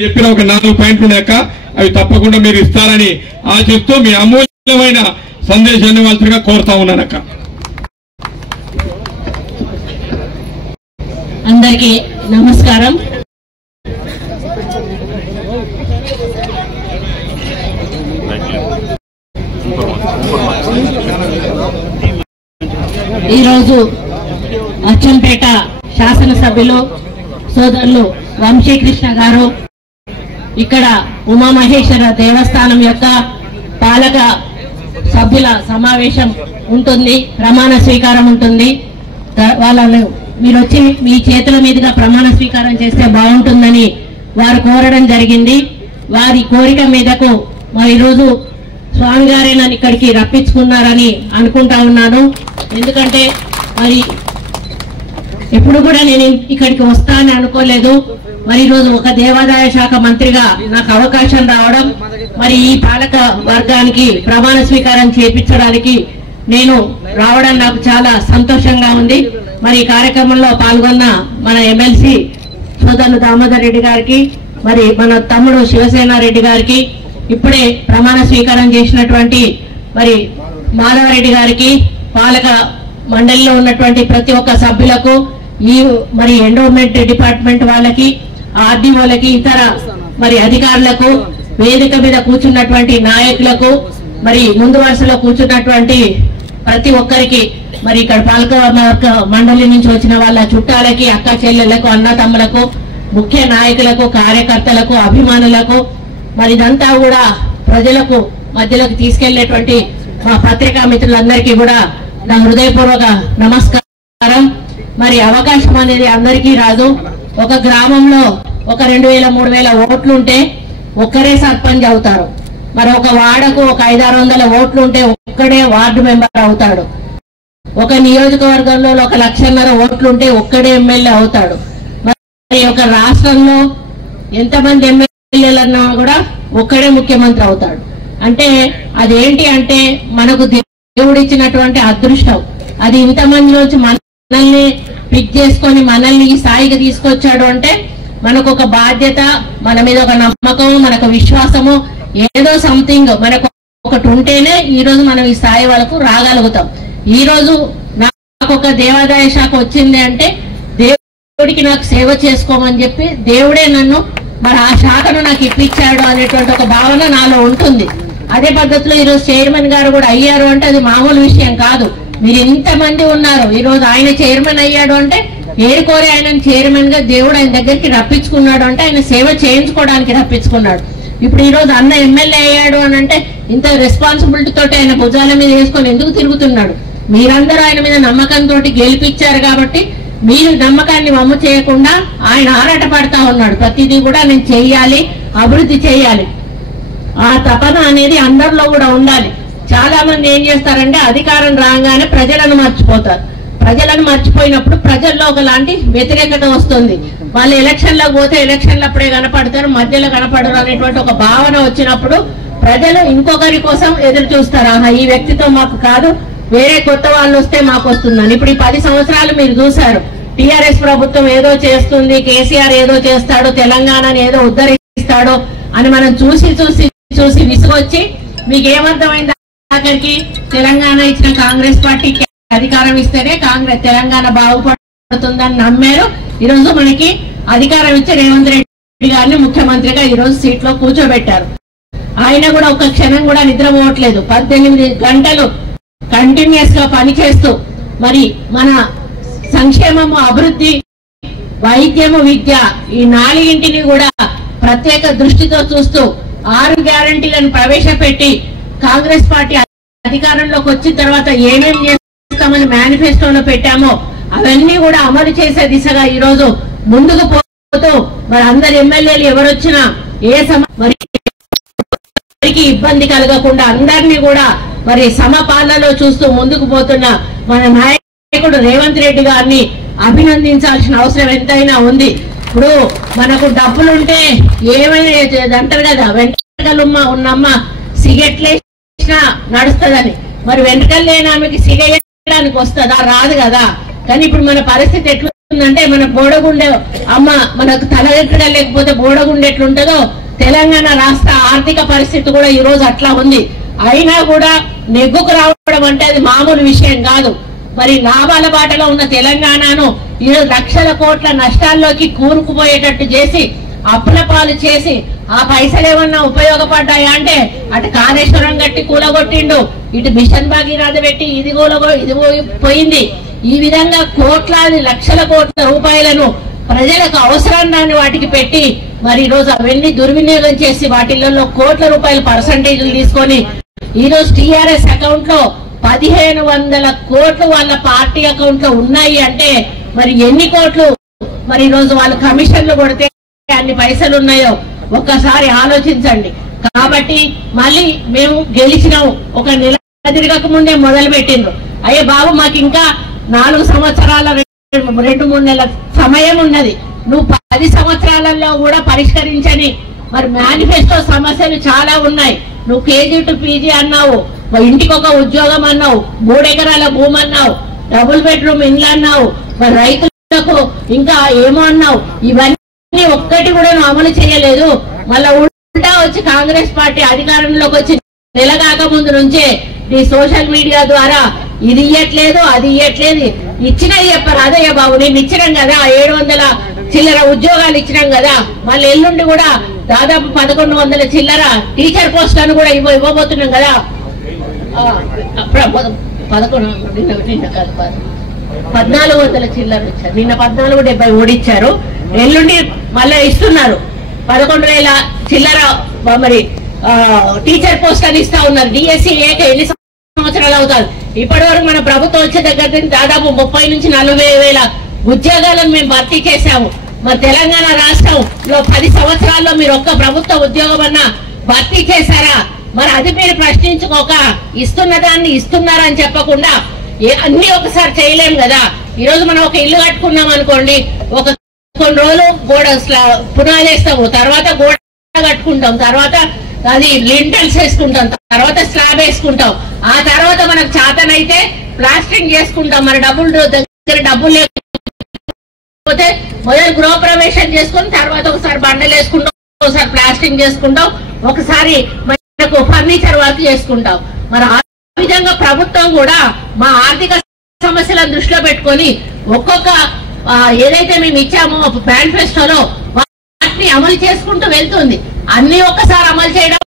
చెప్పిన ఒక 4 పాయింట్లు ఉన్నాక అవి తప్పకుండా మీరు ఇస్తారని ఆశిస్తూ మీ అమూల్యమైన సందేశాన్ని వాళ్ళగా కోరుతా ఉన్నానక్క. అందరికీ నమస్కారం. ఈరోజు అచ్చంపేట శాసనసభ్యులు సోదరులు వంశీకృష్ణ గారు ఇక్కడ ఉమామహేశ్వర దేవస్థానం యొక్క పాలక సభ్యుల సమావేశం ఉంటుంది, ప్రమాణ స్వీకారం ఉంటుంది. వాళ్ళను మీరు వచ్చి మీ చేతుల మీదుగా ప్రమాణ స్వీకారం చేస్తే బాగుంటుందని వారు కోరడం జరిగింది. వారి కోరిక మీదకు మరి ఈరోజు స్వామి గారే నన్ను ఇక్కడికి రప్పించుకున్నారని అనుకుంటా ఉన్నాను. ఎందుకంటే మరి ఎప్పుడు కూడా నేను ఇక్కడికి వస్తానని అనుకోలేదు. మరి ఈరోజు ఒక దేవాదాయ శాఖ మంత్రిగా నాకు అవకాశం రావడం, మరి ఈ పాలక వర్గానికి ప్రమాణ స్వీకారం చేయించడానికి నేను రావడం నాకు చాలా సంతోషంగా ఉంది. మరి ఈ కార్యక్రమంలో పాల్గొన్న మన ఎమ్మెల్సీ సోదరులు దామోదర్ రెడ్డి గారికి, మరి మన తమ్ముడు శివసేన రెడ్డి గారికి, ఇప్పుడే ప్రమాణ స్వీకారం చేసినటువంటి మరి మాధవరెడ్డి గారికి, పాలక మండలిలో ఉన్నటువంటి ప్రతి ఒక్క సభ్యులకు, ఈ మరి ఎండోమెంట్ డిపార్ట్మెంట్ వాళ్ళకి, ఆర్డీఓలకి, ఇతర మరి అధికారులకు, వేదిక మీద కూర్చున్నటువంటి నాయకులకు, మరి ముందు వరుసలో కూర్చున్నటువంటి ప్రతి ఒక్కరికి, మరి ఇక్కడ పాలక మండలి నుంచి వచ్చిన వాళ్ళ చుట్టాలకి, అక్క చెల్లెళ్లకు, అన్న తమ్ములకు, ముఖ్య నాయకులకు, కార్యకర్తలకు, అభిమానులకు, మరి ఇదంతా కూడా ప్రజలకు మధ్యలోకి తీసుకెళ్లేటువంటి మా పత్రికా మిత్రులందరికీ కూడా నా హృదయపూర్వక నమస్కారం. మరి అవకాశం అనేది అందరికీ రాదు. ఒక గ్రామంలో ఒక 2000-3000 ఓట్లు ఉంటే ఒక్కరే సర్పంచ్ అవుతారు. మరి ఒక వార్డుకు ఒక 500-600 ఓట్లు ఉంటే ఒక్కడే వార్డు మెంబర్ అవుతాడు. ఒక నియోజకవర్గంలో 1,00,000 ఓట్లు ఉంటే ఒక్కడే ఎమ్మెల్యే అవుతాడు. మరి ఒక రాష్ట్రంలో ఎంతమంది ఎమ్మెల్యేలన్నా కూడా ఒక్కడే ముఖ్యమంత్రి అవుతాడు. అంటే అదేంటి అంటే మనకు దేవుడిచ్చినటువంటి అదృష్టం. అది ఇంతమంది నుంచి మనల్ని పిక్ చేసుకొని మనల్ని ఈ స్థాయికి తీసుకొచ్చాడు అంటే మనకు ఒక బాధ్యత, మన మీద ఒక నమ్మకం, మనకు విశ్వాసము, ఏదో సంథింగ్ మనకు ఒకటి ఉంటేనే ఈ రోజు మనం ఈ స్థాయి వరకు రాగలుగుతాం. ఈ రోజు నాకు ఒక దేవాదాయ శాఖ వచ్చింది అంటే దేవుడికి నాకు సేవ చేసుకోమని చెప్పి దేవుడే నన్ను మరి ఆ శాఖను నాకు ఇప్పించాడు అనేటువంటి ఒక భావన నాలో ఉంటుంది. అదే పద్ధతిలో ఈరోజు చైర్మన్ గారు కూడా అయ్యారు అంటే అది మామూలు విషయం కాదు. మీరు ఇంతమంది ఉన్నారు, ఈ రోజు ఆయన చైర్మన్ అయ్యాడు అంటే ఏరుకోరి ఆయనను చైర్మన్ గా దేవుడు ఆయన దగ్గరికి రప్పించుకున్నాడు అంటే ఆయన సేవ చేయించుకోవడానికి రప్పించుకున్నాడు. ఇప్పుడు ఈ రోజు అన్న ఎమ్మెల్యే అయ్యాడు అని అంటే ఇంత రెస్పాన్సిబిలిటీ తోటి ఆయన భుజాల మీద వేసుకొని ఎందుకు తిరుగుతున్నాడు? మీరందరూ ఆయన మీద నమ్మకంతో గెలిపించారు కాబట్టి మీరు నమ్మకాన్ని వమ్ము చేయకుండా ఆయన ఆరాట పడతా ఉన్నాడు. ప్రతిదీ కూడా నేను చెయ్యాలి, అభివృద్ధి చేయాలి, ఆ తపన అనేది అందరిలో కూడా ఉండాలి. చాలా మంది ఏం చేస్తారంటే అధికారం రాగానే ప్రజలను మర్చిపోతారు. ప్రజలను మర్చిపోయినప్పుడు ప్రజల్లో ఒకలాంటి వ్యతిరేకత వస్తుంది. వాళ్ళు ఎలక్షన్లకు పోతే ఎలక్షన్లు అప్పుడే కనపడతారు, మధ్యలో కనపడరు అనేటువంటి ఒక భావన వచ్చినప్పుడు ప్రజలు ఇంకొకరి కోసం ఎదురు చూస్తారు. ఆహా, ఈ వ్యక్తితో మాకు కాదు, వేరే కొత్త వాళ్ళు వస్తే మాకు వస్తుందని. ఇప్పుడు ఈ 10 సంవత్సరాలు మీరు చూశారు, టీఆర్ఎస్ ప్రభుత్వం ఏదో చేస్తుంది, కేసీఆర్ ఏదో చేస్తాడు, తెలంగాణని ఏదో ఉద్ధరిస్తాడు అని మనం చూసి చూసి చూసి విసుగొచ్చి మీకు ఏమర్థమైంది? ఆఖరికి తెలంగాణ ఇచ్చిన కాంగ్రెస్ పార్టీకి అధికారం ఇస్తేనే తెలంగాణ బాగుపడుతుందని నమ్మారు. ఈరోజు మనకి అధికారం ఇచ్చి రేవంత్ రెడ్డి గారిని ముఖ్యమంత్రిగా ఈరోజు సీట్ లో కూర్చోబెట్టారు. ఆయన కూడా ఒక క్షణం కూడా నిద్రపోవట్లేదు. 18 గంటలు కంటిన్యూస్ గా పనిచేస్తూ మరి మన సంక్షేమము, అభివృద్ధి, వైద్యము, విద్య ఈ 4ంటిని కూడా ప్రత్యేక దృష్టితో చూస్తూ 6 గ్యారంటీలను ప్రవేశపెట్టి కాంగ్రెస్ పార్టీ అధికారంలోకి వచ్చిన తర్వాత ఏమేమి చేస్తామని మేనిఫెస్టోలో పెట్టామో అవన్నీ కూడా అమలు చేసే దిశగా ఈ రోజు ముందుకు పోతూ మరి అందరు ఎమ్మెల్యేలు ఎవరొచ్చినా మరికి ఇబ్బంది కలగకుండా అందరినీ కూడా మరి సమపాలనలో చూస్తూ ముందుకు పోతున్న మన నాయకుడు రేవంత్ రెడ్డి గారిని అభినందించాల్సిన అవసరం ఎంతైనా ఉంది. ఇప్పుడు మనకు డబ్బులుంటే ఏమైనా అంటారు కదా, వెంట్రుకలుమ్మ ఉన్నమ్మ సిగెట్లేసినా నడుస్తుందని. మరి వెంట్రుకలు లేని ఆమెకి సిగేయడానికి వస్తుందా? రాదు కదా. కానీ ఇప్పుడు మన పరిస్థితి ఎట్లా అంటే మన బోడగుండె అమ్మ మనకు తలెట్టుగా లేకపోతే బోడగుండె ఎట్లుంటుందో తెలంగాణ రాష్ట్ర ఆర్థిక పరిస్థితి కూడా ఈ రోజు అట్లా ఉంది. అయినా కూడా నెగ్గుకు రావడం అంటే అది మామూలు విషయం కాదు. మరి లాభాల బాటలో ఉన్న తెలంగాణను ఈరోజు లక్షల కోట్ల నష్టాల్లోకి కూరుకుపోయేటట్టు చేసి అప్పుల పాలు చేసి ఆ పైసలు ఏమన్నా ఉపయోగపడ్డాయా అంటే అటు కాళేశ్వరం గట్టి కూలగొట్టిండు, ఇటు మిషన్ భాగీరథ పెట్టి ఇది పోయింది. ఈ విధంగా కోట్లాది లక్షల కోట్ల రూపాయలను ప్రజలకు అవసరాన్ని వాటికి పెట్టి మరి ఈ రోజు అవన్నీ దుర్వినియోగం చేసి వాటిల్లో కోట్ల రూపాయల పర్సంటేజ్లు తీసుకొని ఈ రోజు టీఆర్ఎస్ అకౌంట్ లో 1500 కోట్లు వాళ్ళ పార్టీ అకౌంట్ లో ఉన్నాయి అంటే మరి ఎన్ని కోట్లు మరి ఈ రోజు వాళ్ళు కమిషన్లు కొడితే అన్ని పైసలు ఉన్నాయో ఒక్కసారి ఆలోచించండి. కాబట్టి మళ్ళీ మేము గెలిచినాం, ఒక నెల తిరగక ముందే మొదలు పెట్టిండ్రు. అయ్యే బాబు మాకు ఇంకా 4 సంవత్సరాల 2-3 నెలల సమయం ఉన్నది, నువ్వు 10 సంవత్సరాలలో కూడా పరిష్కరించని మరి మేనిఫెస్టో సమస్యలు చాలా ఉన్నాయి. నువ్వు కేజీ టు పీజీ అన్నావు, ఇంటికి ఒక ఉద్యోగం అన్నావు, 3 ఎకరాల భూమి అన్నావు, డబుల్ బెడ్రూమ్ ఇండ్లు అన్నావు, మరి రైతులకు ఇంకా ఏమో అన్నావు. ఇవన్నీ ఒక్కటి కూడా నువ్వు అమలు చేయలేదు. మళ్ళా ఉల్టా వచ్చి కాంగ్రెస్ పార్టీ అధికారంలోకి వచ్చి నెల కాక ముందు నుంచే నీ సోషల్ మీడియా ద్వారా ఇది ఇయ్యట్లేదు అది ఇయ్యట్లేదు, ఇచ్చినా చెప్పారు. అదే బాబు నేను ఇచ్చినాం కదా 700 చిల్లర ఉద్యోగాలు ఇచ్చినాం కదా, మళ్ళీ ఎల్లుండి కూడా దాదాపు 1100 చిల్లర టీచర్ పోస్టులను కూడా ఇవ్వబోతున్నాం కదా. 1400 చిల్లర ఇచ్చారు, నిన్న 1470 ఓడిచ్చారు, ఎల్లుండి మళ్ళీ ఇస్తున్నారు 11,000 చిల్లర మరి టీచర్ పోస్ట్ అని ఇస్తా ఉన్నారు. డిఎస్సీ ఏక ఎన్ని సంవత్సరాలు అవుతారు? ఇప్పటి వరకు మన ప్రభుత్వం వచ్చే దగ్గర నుంచి దాదాపు 30 నుంచి 40,000 ఉద్యోగాలను మేము భర్తీ చేశాము. మరి తెలంగాణ రాష్ట్రంలో 10 సంవత్సరాల్లో మీరు ఒక్క ప్రభుత్వ ఉద్యోగం అన్నా భర్తీ చేశారా? మరి అది మీరు ప్రశ్నించుకోక ఇస్తున్న దాన్ని ఇస్తున్నారని చెప్పకుండా అన్ని ఒకసారి చేయలేము కదా. ఈ రోజు మనం ఒక ఇల్లు కట్టుకున్నాం అనుకోండి, కొన్ని రోజులు గోడ పునాది వేస్తాము, తర్వాత గోడ కట్టుకుంటాం, తర్వాత అది లింటల్స్ వేసుకుంటాం, తర్వాత స్లాబ్ వేసుకుంటాం, ఆ తర్వాత మనకు చేతనైతే ప్లాస్టరింగ్ చేసుకుంటాం. మరి దగ్గర డబ్బులు లేకపోతే మొదలు గృహప్రవేశం చేసుకుని తర్వాత ఒకసారి బండలు వేసుకుంటాం, ఒకసారి ప్లాస్టరింగ్ చేసుకుంటాం, ఒకసారి మనకు ఫర్నిచర్ వర్క్ చేసుకుంటాం. మరి ఆ విధంగా ప్రభుత్వం కూడా మా ఆర్థిక సమస్యలను దృష్టిలో పెట్టుకొని ఒక్కొక్క ఏదైతే మేము ఇచ్చామో మేనిఫెస్టోలో వాటిని అమలు చేసుకుంటూ వెళ్తుంది. అన్ని ఒక్కసారి అమలు చేయడం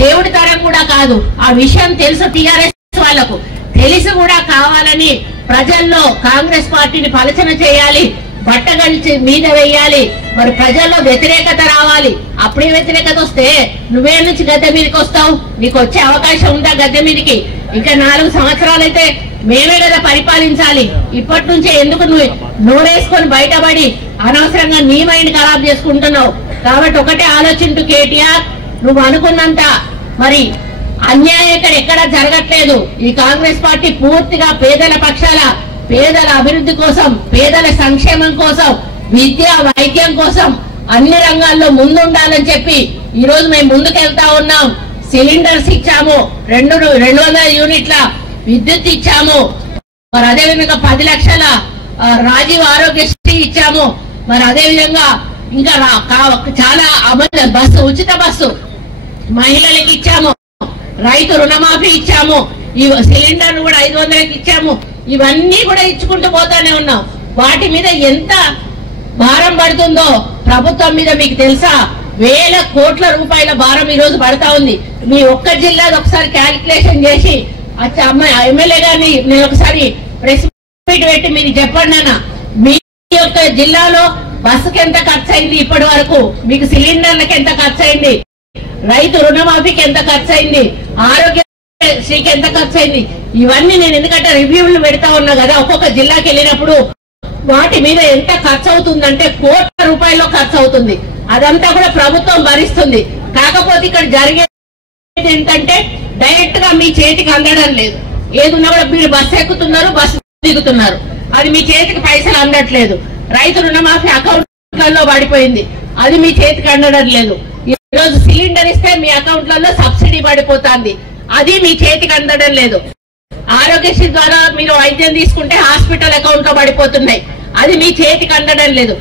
దేవుడి తరం కూడా కాదు. ఆ విషయం తెలుసు టీఆర్ఎస్ వాళ్లకు, తెలిసి కూడా కావాలని ప్రజల్లో కాంగ్రెస్ పార్టీని పలచన చేయాలి, బట్టగలిచి మీద వేయాలి, మరి ప్రజల్లో వ్యతిరేకత రావాలి. అప్పుడే వ్యతిరేకత వస్తే నువ్వే నుంచి గద్దె మీదకి వస్తావు? నీకు వచ్చే అవకాశం ఉందా గద్దె మీదకి? ఇంకా 4 సంవత్సరాలు అయితే మేమే కదా పరిపాలించాలి. ఇప్పటి నుంచే ఎందుకు నువ్వు నోరేసుకొని బయటపడి అనవసరంగా నీ మైండ్ ఖరాబ్ చేసుకుంటున్నావు? కాబట్టి ఒకటే ఆలోచించు కేటీఆర్, నువ్వు అనుకున్నంత మరి అన్యాయం ఇక్కడ ఎక్కడా జరగట్లేదు. ఈ కాంగ్రెస్ పార్టీ పూర్తిగా పేదల పక్షాల, పేదల అభివృద్ధి కోసం, పేదల సంక్షేమం కోసం, విద్య వైద్యం కోసం అన్ని రంగాల్లో ముందుండాలని చెప్పి ఈ రోజు మేము ముందుకెళ్తా ఉన్నాం. సిలిండర్స్ ఇచ్చాము, 200 యూనిట్ల విద్యుత్ ఇచ్చాము, మరి అదేవిధంగా 10 లక్షల రాజీవ్ ఆరోగ్యశ్రీ ఇచ్చాము, మరి అదేవిధంగా ఇంకా చాలా అమలు బస్సు ఉచిత బస్సు మహిళలకు ఇచ్చాము, రైతు రుణమాఫీ ఇచ్చాము, ఈ సిలిండర్ కూడా 500కి ఇచ్చాము. ఇవన్నీ కూడా ఇచ్చుకుంటూ పోతానే ఉన్నాం. వాటి మీద ఎంత భారం పడుతుందో ప్రభుత్వం మీద మీకు తెలుసా? 1000 కోట్ల రూపాయల భారం ఈ రోజు పడతా ఉంది. మీ ఒక్క జిల్లాది ఒకసారి క్యాలిక్యులేషన్ చేసి ఎమ్మెల్యే గారిని నేను ఒకసారి ప్రెస్ మీట్ పెట్టి మీరు చెప్పండి అన్న, మీ యొక్క జిల్లాలో బస్సుకి ఎంత ఖర్చు అయింది ఇప్పటి వరకు, మీకు సిలిండర్లకు ఎంత ఖర్చు అయింది, రైతు రుణమాఫీకి ఎంత ఖర్చు అయింది, ఆరోగ్యశ్రీకి ఎంత ఖర్చు అయింది, ఇవన్నీ నేను ఎందుకంటే రివ్యూలు పెడతా ఉన్నా కదా. ఒక్కొక్క జిల్లాకి వెళ్ళినప్పుడు వాటి మీద ఎంత ఖర్చు అవుతుందంటే కోట్ల రూపాయల్లో ఖర్చు అవుతుంది. అదంతా కూడా ప్రభుత్వం భరిస్తుంది. కాకపోతే ఇక్కడ జరిగేది ఏంటంటే డైరెక్ట్ గా మీ చేతికి అందడం లేదు. ఏదున్నా కూడా మీరు బస్సు ఎక్కుతున్నారు, బస్సు దిగుతున్నారు, అది మీ చేతికి పైసలు అందట్లేదు. రైతు రుణమాఫీ అకౌంట్లలో పడిపోయింది, అది మీ చేతికి అందడం లేదు. ఈ రోజు సిలిండర్ ఇస్తే మీ అకౌంట్లలో సబ్సిడీ పడిపోతుంది, అది మీ చేతికి అందడం లేదు. ఆరోగ్యశ్రీ ద్వారా మీరు వైద్యం తీసుకుంటే హాస్పిటల్ అకౌంట్ లో పడిపోతున్నాయి, అది మీ చేతికి అందడం లేదు.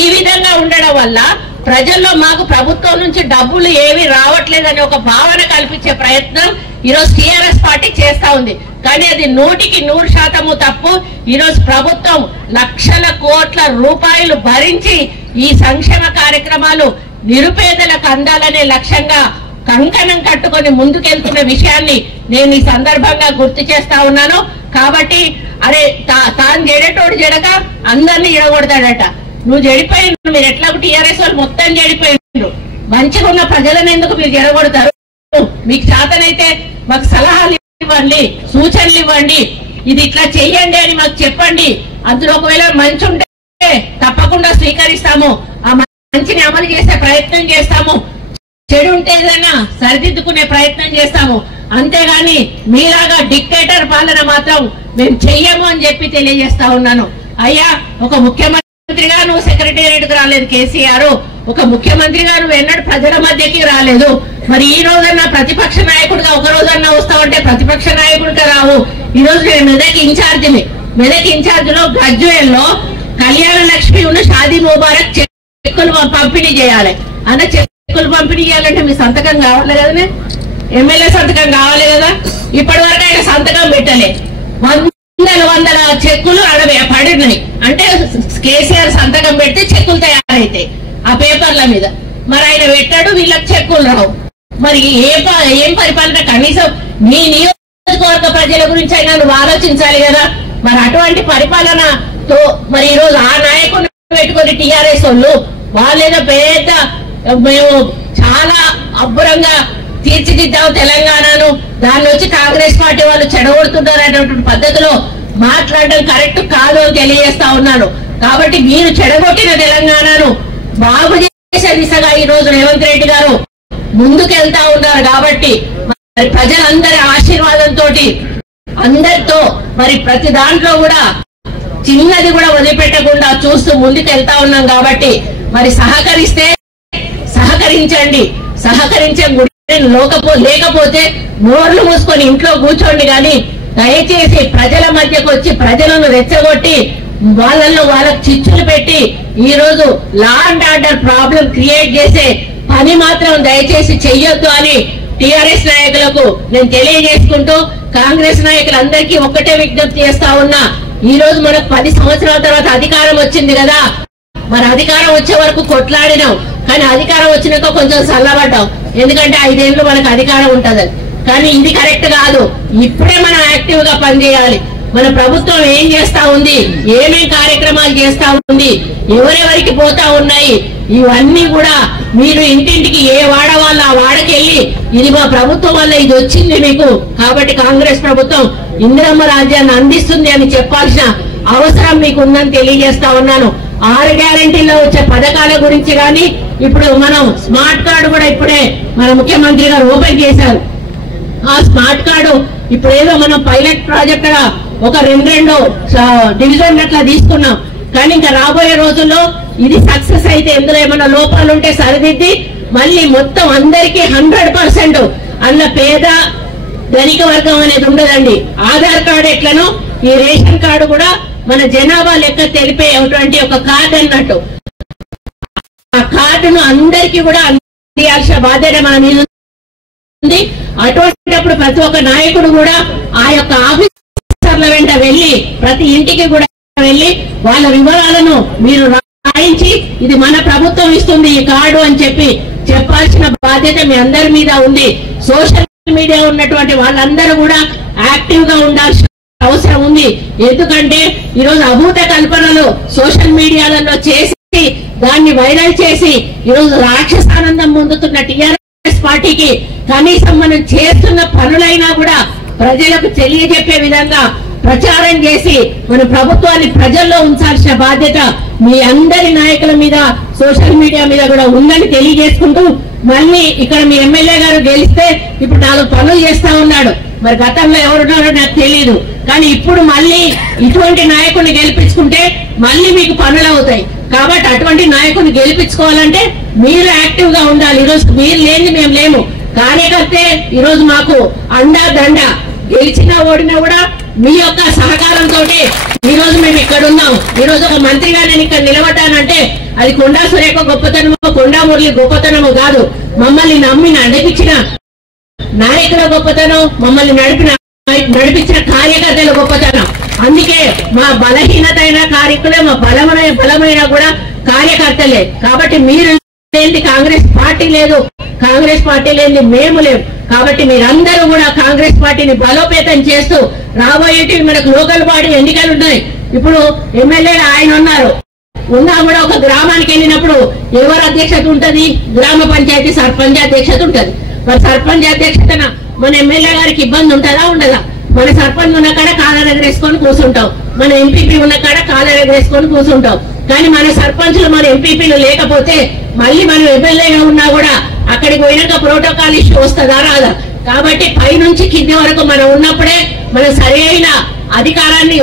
ఈ విధంగా ఉండడం వల్ల ప్రజల్లో మాకు ప్రభుత్వం నుంచి డబ్బులు ఏవి రావట్లేదని ఒక భావన కల్పించే ప్రయత్నం ఈరోజు టీఆర్ఎస్ పార్టీ చేస్తా ఉంది. కానీ అది 100% తప్పు. ఈరోజు ప్రభుత్వం లక్షల కోట్ల రూపాయలు భరించి ఈ సంక్షేమ కార్యక్రమాలు నిరుపేదలకు అందాలనే లక్ష్యంగా కంకణం కట్టుకొని ముందుకెళ్తున్న విషయాన్ని నేను ఈ సందర్భంగా గుర్తు చేస్తా ఉన్నాను. కాబట్టి అరే తాను జడేటోడు జడక అందరినీ ఎడగొడతాడట. నువ్వు చెడిపోయిండు, మీరు ఎట్లాగో టీఆర్ఎస్ వాళ్ళు మొత్తం చెడిపోయిండ్రు, మంచిగా ఉన్న ప్రజలను ఎందుకు మీరు ఎడగొడతారు? మీకు చేతనైతే మాకు సలహాలు ఇవ్వండి, సూచనలు ఇవ్వండి, ఇది ఇట్లా చెయ్యండి అని మాకు చెప్పండి. అందులో ఒకవేళ మంచి ఉంటే తప్పకుండా స్వీకరిస్తాము, ఆ మంచిని అమలు చేసే ప్రయత్నం చేస్తాము, చెడు ఉంటే ఏదైనా సరిదిద్దుకునే ప్రయత్నం చేస్తాము. అంతేగాని మీలాగా డిక్టేటర్ పాలన మాత్రం మేము చెయ్యము అని చెప్పి తెలియజేస్తా ఉన్నాను. అయ్యా, ఒక ముఖ్యమంత్రిగా నువ్వు సెక్రటేరియట్ కు రాలేదు కేసీఆర్, ఒక ముఖ్యమంత్రిగా నువ్వు ఎన్నడూ ప్రజల మధ్యకి రాలేదు. మరి ఈ రోజన్నా ప్రతిపక్ష నాయకుడిగా ఒక రోజన్నా వస్తావంటే ప్రతిపక్ష నాయకుడిగా రావు. ఈ రోజు నేను మెదక్ ఇన్ఛార్జిని. మెదక్ ఇన్ఛార్జ్ లో గజ్వేల్ లో కళ్యాణ లక్ష్మి ఉన్న షాదీ ముబారక్ చెక్కులు పంపిణీ చేయాలి. అన్న చెక్కులు పంపిణీ చేయాలంటే మీ సంతకం కావాలి కదనే, ఎమ్మెల్యే సంతకం కావాలి కదా. ఇప్పటి వరకు ఆయన సంతకం పెట్టలే. వందల చెక్కులు అడవి పడినాయి. అంటే కేసీఆర్ సంతకం పెడితే చెక్కులు తయారైతాయి ఆ పేపర్ల మీద. మరి ఆయన పెట్టాడు, వీళ్ళకి చెక్కులు రావు. మరి ఏం పరిపాలన? కనీసం మీ నియోజకవర్గ ప్రజల గురించి అయినా నువ్వు ఆలోచించాలి కదా. మరి అటువంటి పరిపాలనతో మరి ఈ రోజు ఆ నాయకుడిని పెట్టుకుని టీఆర్ఎస్ వాళ్ళేదో పెద్ద మేము చాలా అబ్బురంగా తీర్చిదిద్దాం తెలంగాణను, దాన్ని వచ్చి కాంగ్రెస్ పార్టీ వాళ్ళు చెడగొడుతున్నారు అనేటువంటి పద్ధతిలో మాట్లాడడం కరెక్ట్ కాదు అని తెలియజేస్తా ఉన్నాను. కాబట్టి మీరు చెడగొట్టిన తెలంగాణను బాగు చేసే దిశగా ఈ రోజు రేవంత్ రెడ్డి గారు ముందుకెళ్తా ఉన్నారు. కాబట్టి మరి ప్రజలందరి ఆశీర్వాదంతో అందరితో మరి ప్రతి దాంట్లో కూడా చిన్నది కూడా వదిలిపెట్టకుండా చూస్తూ ముందుకెళ్తా ఉన్నాం. కాబట్టి మరి సహకరించండి, సహకరించే లేకపోతే నోర్లు మూసుకొని ఇంట్లో కూర్చోండి. కానీ దయచేసి ప్రజల మధ్యకు వచ్చి ప్రజలను రెచ్చగొట్టి వాళ్ళకు చిచ్చులు పెట్టి ఈ రోజు law and order problem create చేసే పని మాత్రం దయచేసి చెయ్యొద్దు అని టిఆర్ఎస్ నాయకులకు నేను తెలియజేసుకుంటూ కాంగ్రెస్ నాయకులందరికీ ఒక్కటే విజ్ఞప్తి చేస్తా ఉన్నా. ఈ రోజు మనకు 10 సంవత్సరాల తర్వాత అధికారం వచ్చింది కదా. మరి అధికారం వచ్చే వరకు కొట్లాడినాం, కానీ అధికారం వచ్చినాక కొంచెం చల్లబడ్డాం. ఎందుకంటే 5 ఏళ్ళు మనకు అధికారం ఉంటదని. కానీ ఇది కరెక్ట్ కాదు. ఇప్పుడే మనం యాక్టివ్ గా పనిచేయాలి. మన ప్రభుత్వం ఏం చేస్తా ఉంది, ఏమేం కార్యక్రమాలు చేస్తా ఉంది, ఎవరెవరికి పోతా ఉన్నాయి, ఇవన్నీ కూడా మీరు ఇంటింటికి ఏ వాడవాళ్ళు ఆ వాడకెళ్ళి ఇది మా ప్రభుత్వం వల్ల ఇది వచ్చింది మీకు, కాబట్టి కాంగ్రెస్ ప్రభుత్వం ఇందిరమ్మ రాజ్యాన్ని అందిస్తుంది అని చెప్పాల్సిన అవసరం మీకు ఉందని తెలియజేస్తా ఉన్నాను. 6 గ్యారెంటీల్లో వచ్చే పథకాల గురించి కానీ ఇప్పుడు మనం స్మార్ట్ కార్డు కూడా ఇప్పుడే మన ముఖ్యమంత్రి గారు ఓపెన్ చేశారు. ఆ స్మార్ట్ కార్డు ఇప్పుడు ఏదో మనం పైలట్ ప్రాజెక్ట్ గా ఒక 2 డివిజన్ అట్లా తీసుకున్నాం. కానీ ఇంకా రాబోయే రోజుల్లో ఇది సక్సెస్ అయితే ఇందులో ఏమైనా లోపాలు ఉంటే సరిదిద్ది మళ్ళీ మొత్తం అందరికీ 100% అన్న పేద ధనిక వర్గం అనేది ఉండదండి. ఆధార్ కార్డు ఎట్లనో ఈ రేషన్ కార్డు కూడా మన జనాభా లెక్క తెలిపేటువంటి ఒక కార్డు అన్నట్టు. ఆ కార్డును అందరికీ కూడా అందించాల్సిన బాధ్యత మన మీద ఉంది. అటువంటిప్పుడు ప్రతి ఒక్క నాయకుడు కూడా ఆ యొక్క ఆఫీసర్ల వెంట వెళ్లి ప్రతి ఇంటికి కూడా వెళ్లి వాళ్ళ వివరాలను మీరు రాయించి ఇది మన ప్రభుత్వం ఇస్తుంది ఈ కార్డు అని చెప్పాల్సిన బాధ్యత మీ అందరి మీద ఉంది. సోషల్ మీడియా ఉన్నటువంటి వాళ్ళందరూ కూడా యాక్టివ్ గా ఉండాల్సిన అవసరం ఉంది. ఎందుకంటే ఈరోజు అభూత కల్పనలు సోషల్ మీడియాలలో చేసి దాన్ని వైరల్ చేసి ఈరోజు రాక్షసానందం పొందుతున్న టీఆర్ఎస్ పార్టీకి కనీసం మనం చేస్తున్న పనులైనా కూడా ప్రజలకు తెలియజెప్పే విధంగా ప్రచారం చేసి మన ప్రభుత్వాన్ని ప్రజల్లో ఉంచాల్సిన బాధ్యత మీ అందరి నాయకుల మీద సోషల్ మీడియా మీద కూడా ఉందని తెలియజేసుకుంటూ మళ్ళీ ఇక్కడ మీ ఎమ్మెల్యే గారు గెలిస్తే ఇప్పుడు 4 పనులు చేస్తా ఉన్నాడు. మరి గతంలో ఎవరున్నారో నాకు తెలియదు, కానీ ఇప్పుడు మళ్ళీ ఇటువంటి నాయకుడిని గెలిపించుకుంటే మళ్ళీ మీకు పనులు అవుతాయి. కాబట్టి అటువంటి నాయకుడిని గెలిపించుకోవాలంటే మీరు యాక్టివ్ గా ఉండాలి. ఈరోజు మీరు లేని మేము లేము. కార్యకర్తే ఈరోజు మాకు అండా దండ. గెలిచినా ఓడినా కూడా మీ యొక్క సహకారంతో ఈ రోజు మేము ఇక్కడ ఉన్నాం. ఈ రోజు ఒక మంత్రిగా నేను ఇక్కడ నిలబడ్డానంటే అది కొండా సురేఖ గొప్పతనమో, కొండా మురళి గొప్పతనమో కాదు, మమ్మల్ని నమ్మి నడిపించిన నాయకుల గొప్పతనం, మమ్మల్ని నడిపించిన కార్యకర్తల గొప్పతనం. అందుకే మా బలహీనత అయిన కార్యకులే, మా బలమైన కూడా కార్యకర్తలే. కాబట్టి మీరు లేని కాంగ్రెస్ పార్టీ లేదు, కాంగ్రెస్ పార్టీ లేని మేము లేవు. కాబట్టి మీరందరూ కూడా కాంగ్రెస్ పార్టీని బలోపేతం చేస్తూ రాబోయేటివి మనకు లోకల్ బాడీ ఎన్నికలు ఉన్నాయి. ఇప్పుడు ఎమ్మెల్యేలు ఆయన ఉన్నా కూడా ఒక గ్రామానికి వెళ్ళినప్పుడు ఎవరు అధ్యక్షత ఉంటది? గ్రామ పంచాయతీ సర్పంచ్ అధ్యక్షత ఉంటది. మరి సర్పంచ్ అధ్యక్షతన మన ఎమ్మెల్యే గారికి ఇబ్బంది ఉంటుందా ఉండదా? మన సర్పంచ్ ఉన్న కాడ కాలర్ ఎగరేసుకొని కూర్చుంటాం, మన ఎంపీపీ ఉన్న కాడ కాలర్ ఎగరేసుకొని కూర్చుంటాం. కానీ మన సర్పంచ్లు మన ఎంపీపీలు లేకపోతే మళ్ళీ మనం ఎమ్మెల్యేగా ఉన్నా కూడా అక్కడికి పోయినాక ప్రోటోకాల్ ఇష్యూ వస్తుందా రాదా? కాబట్టి పైనుంచి కింది వరకు మనం ఉన్నప్పుడే మనం సరైన అధికారాన్ని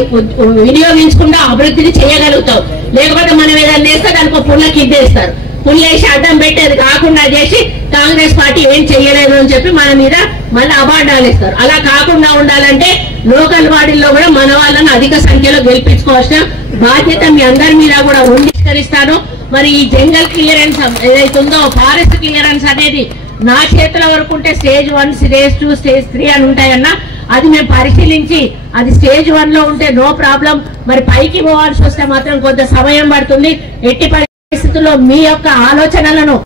వినియోగించకుండా అభివృద్ధిని చేయగలుగుతాం. లేకపోతే మనం ఏదైనా చేస్తే దానికి పుల్ల కిందేస్తారు, పుల్లేసి అడ్డం పెట్టేది కాకుండా చేసి కాంగ్రెస్ పార్టీ ఏం చెయ్యలేదు అని చెప్పి మన మీద మళ్ళీ అబార్డాలు ఇస్తారు. అలా కాకుండా ఉండాలంటే లోకల్ బాడీల్లో కూడా మన వాళ్ళని అధిక సంఖ్యలో గెలిపించుకోవాల్సిన బాధ్యత మీ అందరి మీద కూడా ఉండిస్తాను. మరి ఈ జంగల్ క్లియరెన్స్ ఏదైతుందో, ఫారెస్ట్ క్లియరెన్స్ అనేది నా చేతుల వరకు ఉంటే స్టేజ్ 1, స్టేజ్ 2, స్టేజ్ 3 అని ఉంటాయన్నా. అది మేము పరిశీలించి అది స్టేజ్ 1 లో ఉంటే నో ప్రాబ్లం. మరి పైకి పోవాల్సి వస్తే మాత్రం కొంత సమయం పడుతుంది. ఎట్టి పరిస్థితుల్లో మీ యొక్క ఆలోచనలను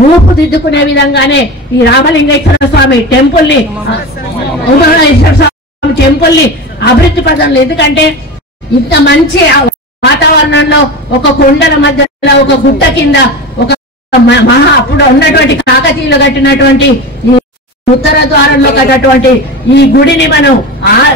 రూపుదిద్దుకునే విధంగానే ఈ రామలింగేశ్వర స్వామి టెంపుల్ ని, ఉమామహేశ్వర స్వామి టెంపుల్ ని అభివృద్ధి పదంలో, ఎందుకంటే ఇంత మంచి వాతావరణంలో ఒక కొండల మధ్యలో ఒక గుట్ట కింద ఒక అప్పుడు ఉన్నటువంటి కాకతీయులు కట్టినటువంటి ఈ ఉత్తర ద్వారంలో కట్టినటువంటి ఈ గుడిని మనం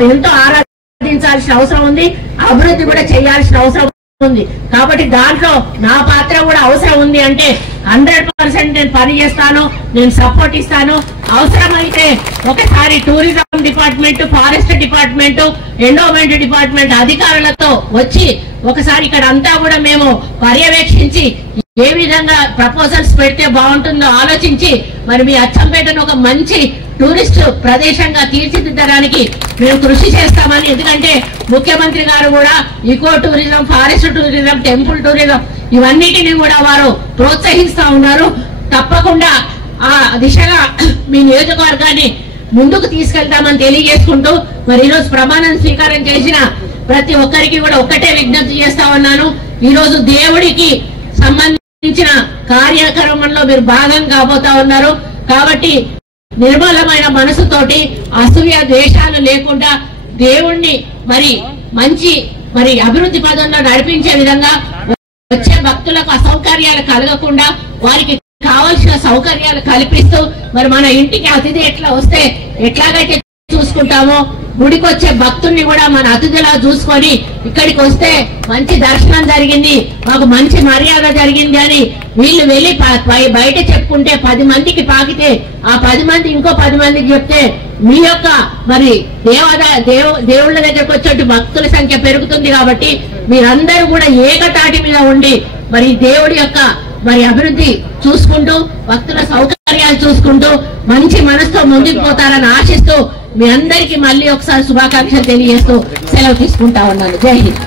ఎంతో ఆరాధించాల్సిన అవసరం ఉంది, అభివృద్ధి కూడా చేయాల్సిన అవసరం ఉంది. కాబట్టి దాంట్లో నా పాత్ర కూడా అవసరం ఉంది. అంటే 100% నేను పని చేస్తాను, నేను సపోర్ట్ ఇస్తాను. అవసరమైతే ఒకసారి tourism department, forest department, endowment department అధికారులతో వచ్చి ఒకసారి ఇక్కడ అంతా కూడా మేము పర్యవేక్షించి ఏ విధంగా ప్రపోజల్స్ పెడితే బాగుంటుందో ఆలోచించి మరి మీ అచ్చంపేటను ఒక మంచి టూరిస్ట్ ప్రదేశంగా తీర్చిదిద్దడానికి మేము కృషి చేస్తామని. ఎందుకంటే ముఖ్యమంత్రి గారు కూడా eco tourism, forest tourism, temple tourism ఇవన్నిటిని కూడా వారు ప్రోత్సహిస్తా ఉన్నారు. తప్పకుండా ఆ దిశగా మీ నియోజకవర్గాన్ని ముందుకు తీసుకెళ్తామని తెలియజేసుకుంటూ మరి ఈరోజు ప్రమాణం స్వీకారం చేసిన ప్రతి ఒక్కరికి కూడా ఒక్కటే విజ్ఞప్తి చేస్తా ఉన్నాను. ఈరోజు దేవుడికి సంబంధించిన కార్యక్రమంలో మీరు భాగం కాబోతా ఉన్నారు. కాబట్టి నిర్మలమైన మనసుతోటి అసూయ ద్వేషాలు లేకుండా దేవుణ్ణి మరి మంచి అభివృద్ధి పదంలో నడిపించే విధంగా వచ్చే భక్తులకు అసౌకర్యాలు కలగకుండా వారికి కావాల్సిన సౌకర్యాలు కల్పిస్తూ మరి మన ఇంటికి అతిథి ఎట్లా వస్తే ఎట్లాగైతే చూసుకుంటామో గుడికి వచ్చే భక్తుల్ని కూడా మన అతిథిలా చూసుకొని ఇక్కడికి వస్తే మంచి దర్శనం జరిగింది, మాకు మంచి మర్యాద జరిగింది అని వీళ్ళు వెళ్ళి బయట చెప్పుకుంటే 10 మందికి పాకితే ఆ 10 మంది ఇంకో 10 మందికి చెప్తే మీ యొక్క మరి దేవుళ్ళ దగ్గరకు వచ్చే భక్తుల సంఖ్య పెరుగుతుంది. కాబట్టి మీరందరూ కూడా ఏకతాటి మీద ఉండి మరి దేవుడి యొక్క మరి అభివృద్ధి చూసుకుంటూ భక్తుల సౌకర్యాలు చూసుకుంటూ మంచి మనసుతో ముందుకు పోతారని ఆశిస్తూ మీ అందరికీ మళ్ళీ ఒకసారి శుభాకాంక్షలు తెలియజేస్తూ సెలవు తీసుకుంటా ఉన్నాను. జై హింద్.